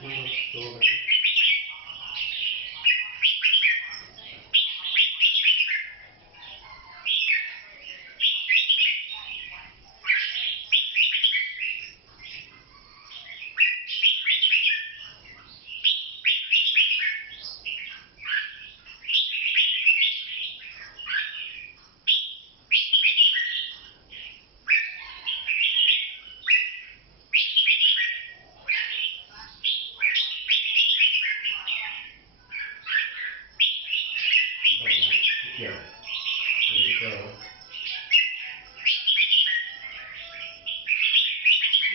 ตัวเกี่ยวเกี่ยว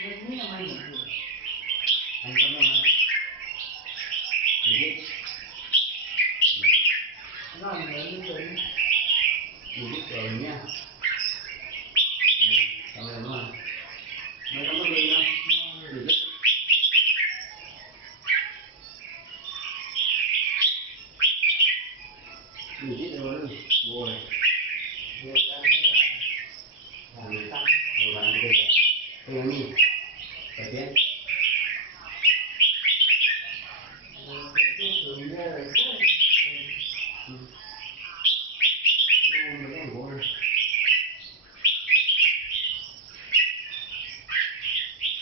มันนี่ทำไมอย่างนี้อันก็ไม่มาอยู่ที่นอนเหนื่อยอยู่เลย อยู่ที่เกี่ยวอย่างเงี้ยทำไมมาไม่ต้องมาเลยนะอยู่ที่อยู่ที่ตัวนึงโว้ยโว้ยตั้งไม่ได้ทำตั้งโว้ยตั้งไม่ได้เรื่องนี้แต่เดี๋ยวถึงเลย ไม่ได้โว้ย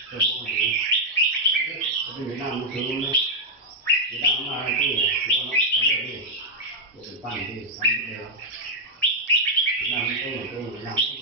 ตัวพวกนี้ตัวนี้น้ำมันสูงเลยน้ำมาที่ตัวน้องเขาเรียกที่ตัวปั้นที่ทำเดียวน้ำมันโตน้ำ